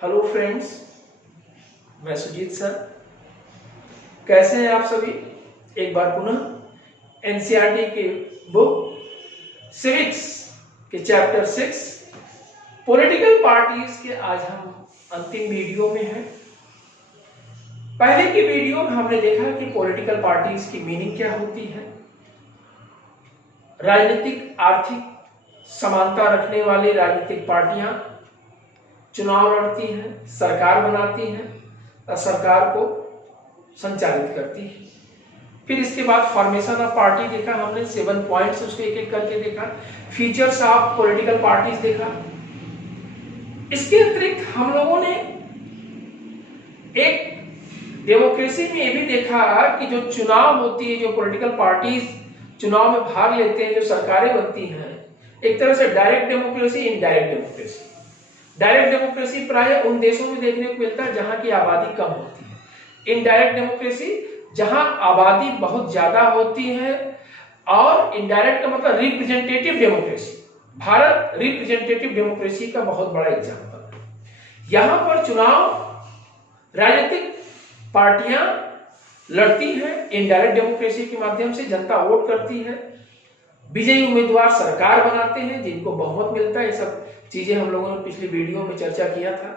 Hello friends, मैं Sujit sir. कैसे हैं आप सभी? एक बार पुनः एनसीईआरटी के बुक सिविक्स के चैप्टर 6 पॉलिटिकल पार्टीज के आज हम अंतिम वीडियो में हैं। पहले की वीडियो में हमने देखा कि पॉलिटिकल पार्टीज की मीनिंग क्या होती है। राजनीतिक आर्थिक समानता रखने वाली राजनीतिक पार्टियां चुनाव लड़ती हैं, सरकार बनाती हैं और सरकार को संचालित करती है। फिर इसके बाद फॉर्मेशन ऑफ पार्टी देखा हमने, 7 पॉइंट्स उसके एक एक करके देखा। फीचर्स ऑफ पॉलिटिकल पार्टीज देखा। इसके अतिरिक्त हम लोगों ने एक डेमोक्रेसी में ये भी देखा कि जो चुनाव होती है, जो पॉलिटिकल पार्टीज चुनाव में भाग लेते हैं, जो सरकारें बनती हैं, एक तरह से direct democracy, indirect democracy. Direct democracy प्राय उन देशों में देखने को मिलता है जहां की आबादी कम होती है। इनडायरेक्ट डेमोक्रेसी जहां आबादी बहुत ज्यादा होती है। और इनडायरेक्ट का मतलब representative democracy. Bharat representative democracy का बहुत बड़ा एग्जांपल है। यहां पर चुनाव राजनीतिक पार्टियां लड़ती हैं, इनडायरेक्ट डेमोक्रेसी के माध्यम से जनता वोट करती है, विजयी उम्मीदवार सरकार बनाते हैं जिनको बहुमत मिलता है। ये सब चीजें हम लोगों ने पिछली वीडियो में चर्चा किया था।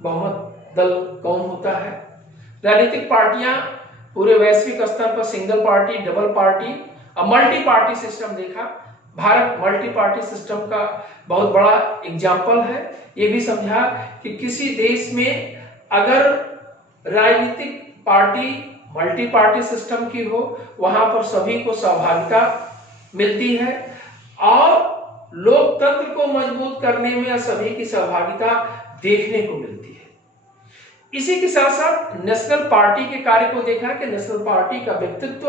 बहुमत दल कौन होता है। राजनीतिक पार्टियां पूरे वैश्विक स्तर पर सिंगल पार्टी, डबल पार्टी और मल्टी पार्टी सिस्टम देखा। भारत मल्टी पार्टी सिस्टम का बहुत बड़ा एग्जाम्पल है। ये भी समझा कि किसी देश में अगर राजनीतिक पार्टी मल्टी पार्टी सिस्टम की हो, वहां पर सभी को सहभागिता मिलती है और लोकतंत्र को मजबूत करने में सभी की सहभागिता देखने को मिलती है। इसी के साथ साथ नेशनल पार्टी के कार्य को देखा कि नेशनल पार्टी का व्यक्तित्व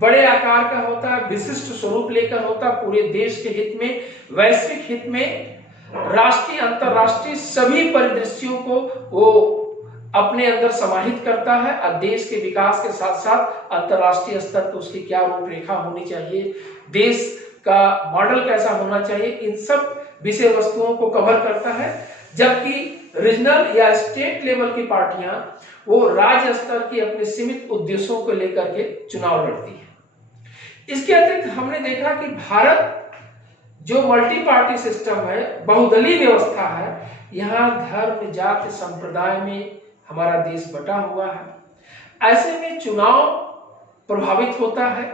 बड़े आकार का होता है, विशिष्ट स्वरूप लेकर होता है, पूरे देश के हित में, वैश्विक हित में, राष्ट्रीय अंतरराष्ट्रीय सभी परिदृश्यों को वो अपने अंदर समाहित करता है और देश के विकास के साथ साथ अंतरराष्ट्रीय स्तर पर उसकी क्या रूपरेखा होनी चाहिए, देश का मॉडल कैसा होना चाहिए, इन सब विषय वस्तुओं को कवर करता है। जबकि रीजनल या स्टेट लेवल की पार्टियां वो राज्य स्तर के अपने सीमित उद्देश्यों को लेकर के चुनाव लड़ती है। इसके अतिरिक्त हमने देखा कि भारत जो मल्टी पार्टी सिस्टम है, बहुदलीय व्यवस्था है, यहाँ धर्म जाति संप्रदाय में हमारा देश बटा हुआ है। ऐसे में चुनाव प्रभावित होता है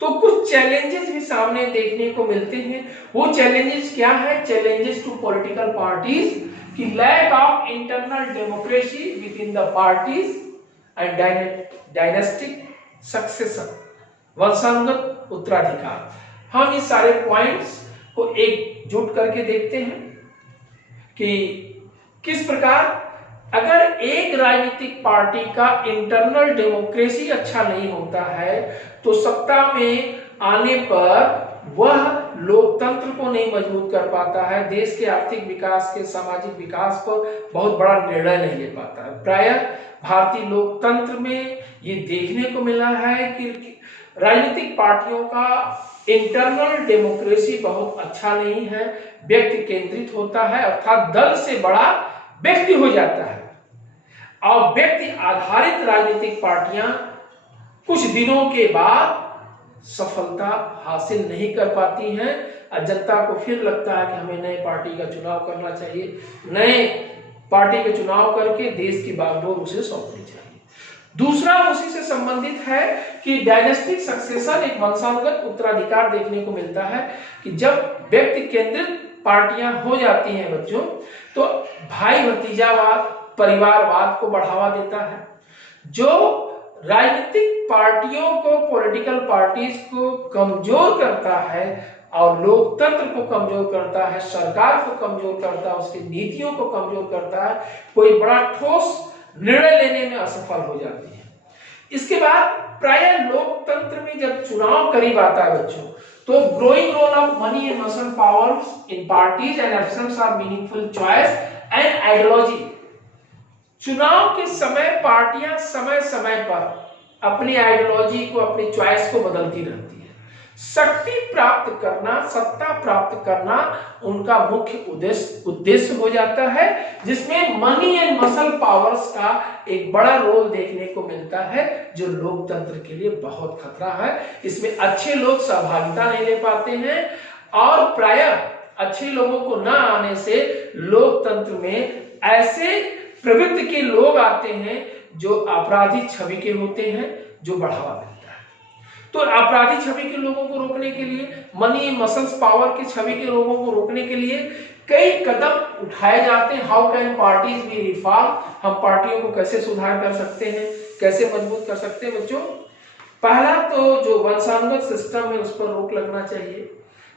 तो कुछ चैलेंजेस भी सामने देखने को मिलते हैं। वो चैलेंजेस क्या है? चैलेंजेस टू पॉलिटिकल पार्टीज कि lack of internal democracy within the parties and dynastic succession, वंशानुगत उत्तराधिकार। हम इस सारे पॉइंट्स को एकजुट करके देखते हैं कि किस प्रकार अगर एक राजनीतिक पार्टी का इंटरनल डेमोक्रेसी अच्छा नहीं होता है तो सत्ता में आने पर वह लोकतंत्र को नहीं मजबूत कर पाता है, देश के आर्थिक विकास के सामाजिक विकास पर बहुत बड़ा निर्णय नहीं ले पाता है। प्रायः भारतीय लोकतंत्र में ये देखने को मिला है कि राजनीतिक पार्टियों का इंटरनल डेमोक्रेसी बहुत अच्छा नहीं है, व्यक्ति केंद्रित होता है, अर्थात दल से बड़ा व्यक्ति हो जाता है और व्यक्ति आधारित राजनीतिक पार्टियां कुछ दिनों के बाद सफलता हासिल नहीं कर पाती हैं और जनता को फिर लगता है कि हमें नए पार्टी का चुनाव करना चाहिए, नए पार्टी का चुनाव करके देश की बागडोर उसे सौंपनी चाहिए। दूसरा उसी से संबंधित है कि डायनेस्टिक सक्सेशन, एक वंशानुगत उत्तराधिकार देखने को मिलता है कि जब व्यक्ति केंद्रित पार्टियां हो जाती हैं बच्चों, तो भाई भतीजावाद, परिवारवाद को बढ़ावा देता है, जो राजनीतिक पार्टियों को, पॉलिटिकल पार्टीज को कमजोर करता है और लोकतंत्र को कमजोर करता है, सरकार को कमजोर करता है, उसकी नीतियों को कमजोर करता है, कोई बड़ा ठोस निर्णय लेने में असफल हो जाती है। इसके बाद प्राय लोकतंत्र में जब चुनाव करीब आता है बच्चों, तो growing role of money and muscle powers in parties and absence of meaningful choice and ideology. चुनाव के समय पार्टियां समय समय पर अपनी आइडियोलॉजी को, अपनी चॉइस को बदलती रहती है। शक्ति प्राप्त करना, सत्ता प्राप्त करना उनका मुख्य उद्देश्य हो जाता है, जिसमें मनी एंड मसल पावर्स का एक बड़ा रोल देखने को मिलता है, जो लोकतंत्र के लिए बहुत खतरा है। इसमें अच्छे लोग सहभागिता नहीं ले पाते हैं और प्रायः अच्छे लोगों को न आने से लोकतंत्र में ऐसे प्रवृत्ति के लोग आते हैं जो आपराधिक छवि के होते हैं, जो बढ़ावा मिलता है। तो आपराधिक छवि के लोगों को रोकने के लिए, मनी मसल्स पावर के छवि के लोगों को रोकने के लिए कई कदम उठाए जाते हैं। How can parties B reform, हम पार्टियों को कैसे सुधार कर सकते हैं, कैसे मजबूत कर सकते हैं बच्चों। पहला तो जो वंशानुगत सिस्टम है उस पर रोक लगना चाहिए।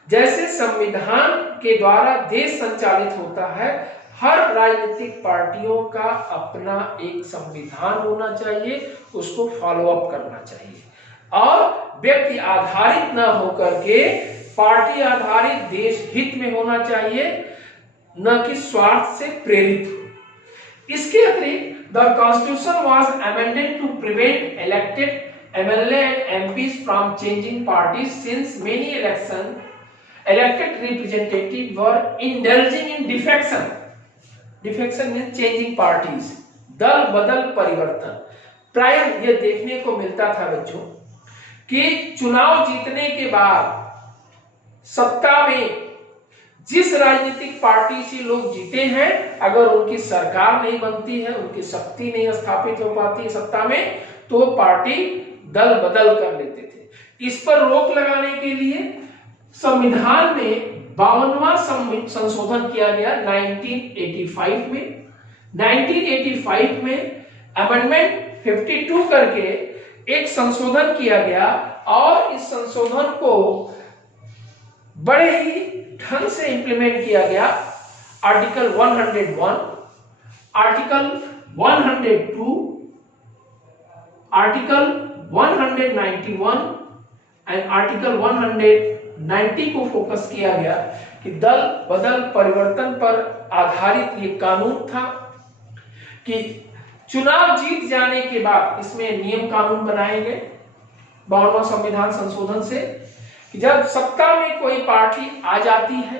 जैसे संविधान के द्वारा देश संचालित होता है, हर राजनीतिक पार्टियों का अपना एक संविधान होना चाहिए, उसको फॉलो अप करना चाहिए और व्यक्ति आधारित न होकर के पार्टी आधारित देश हित में होना चाहिए, न कि स्वार्थ से प्रेरित हो। इसके अतिरिक्त the constitution was amended to prevent elected MLA and MPs from changing parties, since many elected representatives were indulging in defection. Defection means changing parties, दल बदल परिवर्तन। प्रायः यह देखने को मिलता था बच्चों कि चुनाव जीतने के बाद सत्ता में जिस राजनीतिक पार्टी से लोग जीते हैं, अगर उनकी सरकार नहीं बनती है, उनकी शक्ति नहीं स्थापित हो पाती है सत्ता में, तो पार्टी दल बदल कर लेते थे। इस पर रोक लगाने के लिए संविधान में 52वां संशोधन किया गया 1985 में। 1985 में अमेंडमेंट 52 करके एक संशोधन किया गया और इस संशोधन को बड़े ही ढंग से इंप्लीमेंट किया गया। Article 101, article 102, article 191 and article 190 को फोकस किया गया कि दल बदल परिवर्तन पर आधारित ये कानून था कि चुनाव जीत जाने के बाद इसमें नियम कानून बनाए गए 52वां संविधान संशोधन से कि जब सत्ता में कोई पार्टी आ जाती है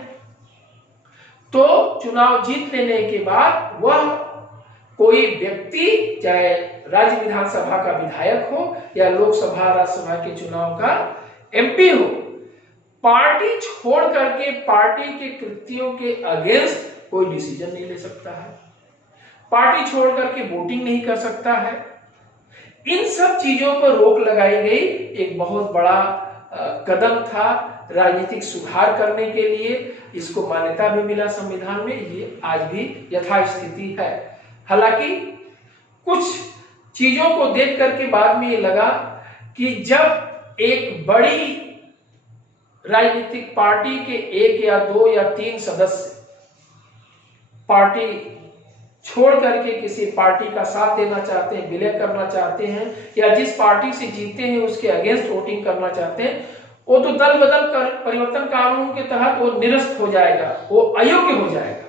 तो चुनाव जीत लेने के बाद वह कोई व्यक्ति, चाहे राज्य विधानसभा का विधायक हो या लोकसभा राज्यसभा के चुनाव का MP हो, पार्टी छोड़ करके पार्टी के कृत्यों के अगेंस्ट कोई डिसीजन नहीं ले सकता है, पार्टी छोड़ करके वोटिंग नहीं कर सकता है। इन सब चीजों पर रोक लगाई गई एक बहुत बड़ा कदम था राजनीतिक सुधार करने के लिए। इसको मान्यता भी मिला संविधान में, ये आज भी यथास्थिति है। हालांकि कुछ चीजों को देख करके बाद में ये लगा कि जब एक बड़ी राजनीतिक पार्टी के 1 या 2 या 3 सदस्य पार्टी छोड़ करके किसी पार्टी का साथ देना चाहते हैं, विलय करना चाहते हैं, या जिस पार्टी से जीते हैं उसके अगेंस्ट वोटिंग करना चाहते हैं, वो तो दल बदल परिवर्तन कानून के तहत वो निरस्त हो जाएगा, वो अयोग्य हो जाएगा।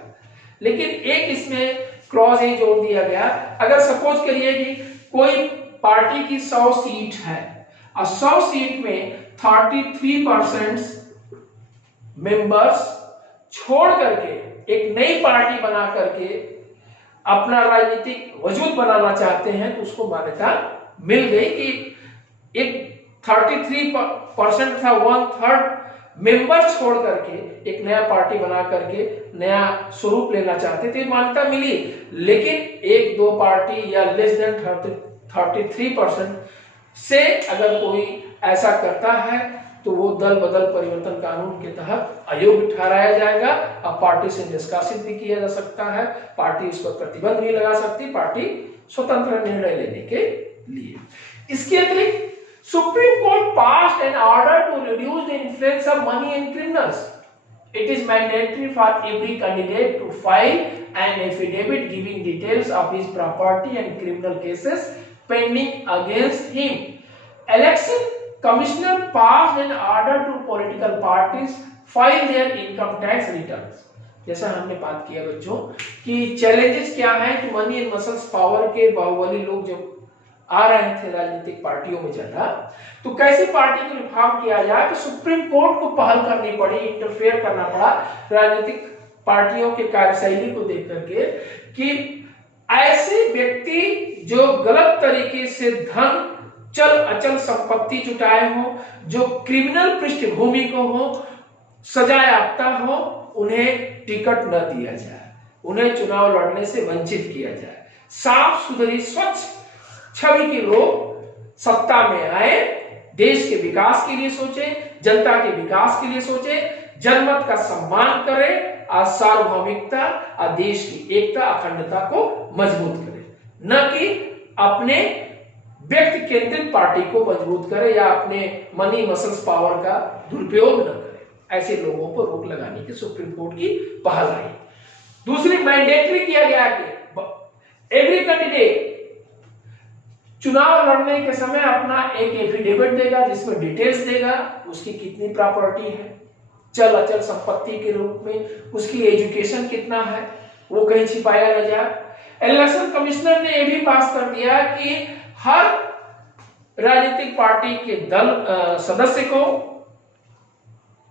लेकिन एक इसमें क्लॉज ये जोड़ दिया गया, अगर सपोज करिए कि कोई पार्टी की 100 सीट है और 100 सीट में 33% मेंबर्स छोड़ करके एक नई पार्टी बना करके अपना राजनीतिक वजूद बनाना चाहते हैं, तो उसको मान्यता मिल गई कि एक 33% था, 1/3 मेंबर छोड़ करके एक नया पार्टी बना करके नया स्वरूप लेना चाहते थे, मान्यता मिली। लेकिन 1-2 पार्टी या लेस देन 33% से अगर कोई ऐसा करता है तो वो दल बदल परिवर्तन कानून के तहत अयोग्य ठहराया जाएगा और पार्टी से निष्कासित भी किया जा सकता है, पार्टी इस पर प्रतिबंध भी लगा सकती, पार्टी स्वतंत्र निर्णय लेने के लिए। इसके अतिरिक्त Supreme Court passed an order to reduce the influence of money in criminals. It is mandatory for every candidate to file an affidavit giving details of his property and criminal cases pending against him. Election Commissioner passed an order to political parties file their income tax returns. जैसा हमने बात किया बच्चों कि challenges क्या है कि money and muscles power के बाहुबली लोग जब आ रहे थे राजनीतिक पार्टियों में ज्यादा, तो कैसे पार्टी को रिफॉर्म किया जाए, तो सुप्रीम कोर्ट को पहल करनी पड़ी, इंटरफेयर करना पड़ा राजनीतिक पार्टियों के कार्यशैली को देख करके कि ऐसे व्यक्ति जो गलत तरीके से धन, चल अचल संपत्ति जुटाए हो, जो क्रिमिनल पृष्ठभूमि को हो, सजा याफ्ता हो, उन्हें टिकट न दिया जाए, उन्हें चुनाव लड़ने से वंचित किया जाए। साफ सुथरी स्वच्छ छवि के लोग सत्ता में आए, देश के विकास के लिए सोचे, जनता के विकास के लिए सोचे, जनमत का सम्मान करें, और सार्वभौमिकता और देश की एकता अखंडता को मजबूत करे, न कि अपने व्यक्ति केंद्रित पार्टी को मजबूत करे या अपने मनी मसल्स पावर का दुरुपयोग न करे। ऐसे लोगों पर रोक लगाने की सुप्रीम कोर्ट की पहल रही। दूसरी, मैंडेटरी किया गया कि एवरी कैंडिडेट चुनाव लड़ने के समय अपना एक एफिडेविट देगा, जिसमें डिटेल्स देगा उसकी कितनी प्रॉपर्टी है, चल अचल संपत्ति के रूप में उसकी एजुकेशन कितना है, वो कहीं छिपाया न जाए। इलेक्शन कमिश्नर ने यह भी पास कर दिया कि हर राजनीतिक पार्टी के दल सदस्य को,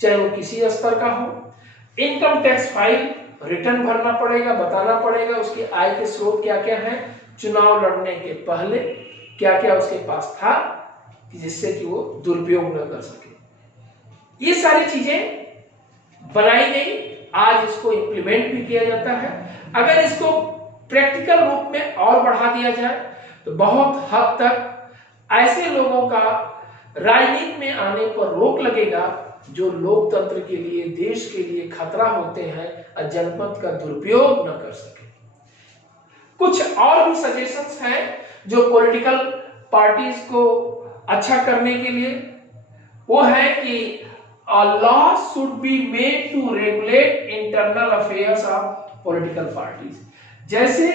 चाहे वो किसी स्तर का हो, इनकम टैक्स फाइल रिटर्न भरना पड़ेगा, बताना पड़ेगा उसकी आय के स्रोत क्या क्या है, चुनाव लड़ने के पहले क्या क्या उसके पास था, जिससे कि वो दुरुपयोग न कर सके। ये सारी चीजें बनाई गई, आज इसको इंप्लीमेंट भी किया जाता है। अगर इसको प्रैक्टिकल रूप में और बढ़ा दिया जाए तो बहुत हद तक ऐसे लोगों का राजनीति में आने पर रोक लगेगा जो लोकतंत्र के लिए, देश के लिए खतरा होते हैं और जनमत का दुरुपयोग न कर सके। कुछ और भी सजेशंस हैं जो पॉलिटिकल पार्टीज को अच्छा करने के लिए, वो है कि a law should be made to regulate internal affairs of political parties। जैसे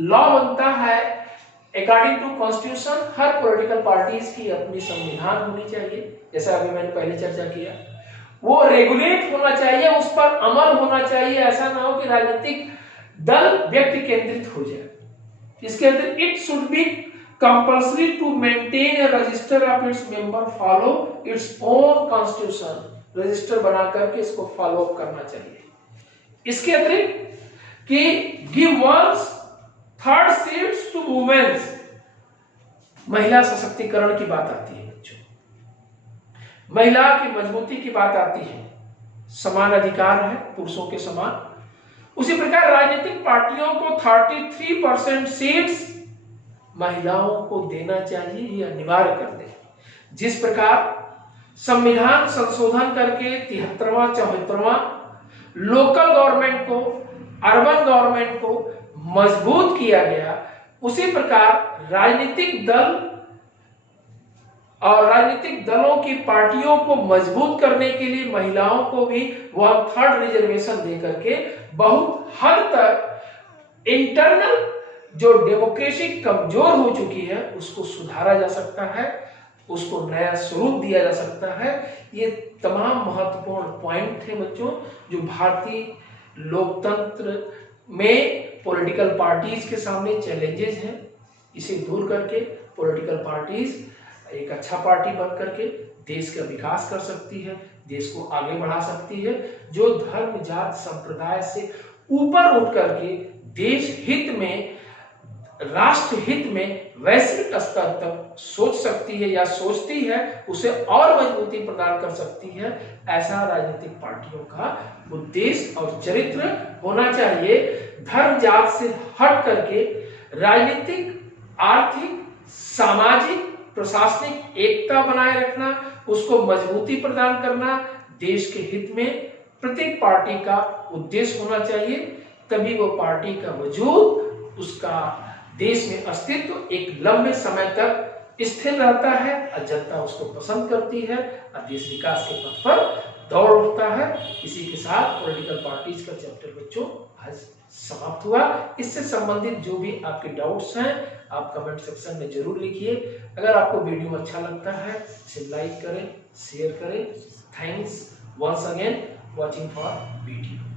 लॉ बनता है अकॉर्डिंग टू कॉन्स्टिट्यूशन, हर पॉलिटिकल पार्टीज की अपनी संविधान होनी चाहिए, जैसा अभी मैंने पहले चर्चा किया, वो रेगुलेट होना चाहिए, उस पर अमल होना चाहिए। ऐसा ना हो कि राजनीतिक दल व्यक्ति केंद्रित हो जाए। इसके अंदर it should be compulsory to maintain a register of its member, follow its own constitution, register बना करके इसको फॉलो अप करना चाहिए। इसके अतिरिक्त कि give one's third seats to women, महिला सशक्तिकरण की बात आती है बच्चों, महिला की मजबूती की बात आती है, समान अधिकार है पुरुषों के समान। उसी प्रकार राजनीतिक पार्टियों को 33% सीट्स महिलाओं को देना चाहिए, ये अनिवार्य कर दे। जिस प्रकार संविधान संशोधन करके 73वां 74वां लोकल गवर्नमेंट को, अर्बन गवर्नमेंट को मजबूत किया गया, उसी प्रकार राजनीतिक दल और राजनीतिक दलों की पार्टियों को मजबूत करने के लिए महिलाओं को भी 1/3 रिजर्वेशन दे करके बहुत हद तक इंटरनल जो डेमोक्रेसी कमजोर हो चुकी है उसको सुधारा जा सकता है, उसको नया स्वरूप दिया जा सकता है। ये तमाम महत्वपूर्ण पॉइंट थे बच्चों, जो भारतीय लोकतंत्र में पॉलिटिकल पार्टीज के सामने चैलेंजेस हैं। इसे दूर करके पॉलिटिकल पार्टीज एक अच्छा पार्टी बन करके देश का विकास कर सकती है, देश को आगे बढ़ा सकती है, जो धर्म जात संप्रदाय से ऊपर उठ करके देश हित में, राष्ट्र हित में वैश्विक स्तर तक सोच सकती है या सोचती है, उसे और मजबूती प्रदान कर सकती है। ऐसा राजनीतिक पार्टियों का उद्देश्य और चरित्र होना चाहिए। धर्म जात से हट करके राजनीतिक, आर्थिक, सामाजिक, प्रशासनिक एकता बनाए रखना, उसको मजबूती प्रदान करना देश के हित में प्रत्येक पार्टी का उद्देश्य होना चाहिए। तभी वो पार्टी का वजूद, उसका देश में अस्तित्व एक लंबे समय तक स्थिर रहता है और जनता उसको पसंद करती है और देश विकास के पथ पर दौड़ उठता है। इसी के साथ पॉलिटिकल पार्टीज का चैप्टर बच्चों आज समाप्त हुआ। इससे संबंधित जो भी आपके डाउट्स हैं आप कमेंट सेक्शन में जरूर लिखिए। अगर आपको वीडियो अच्छा लगता है इसे लाइक करें, शेयर करें। Thanks once again watching for video.